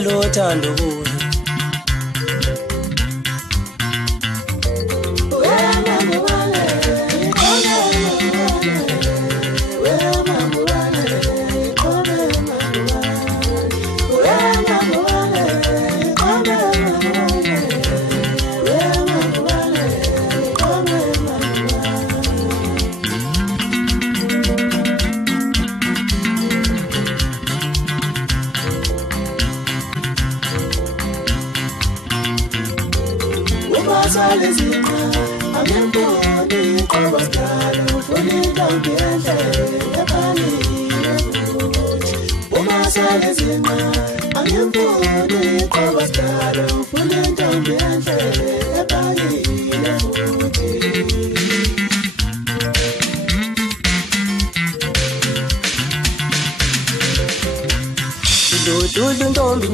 lo thando kuwe Salezina, amemboni kwa skalo, funika ukiende, epani refuji. Uma salezina, amemboni kwa skalo, funika ukiende, epani refuji. do ntombi ntombi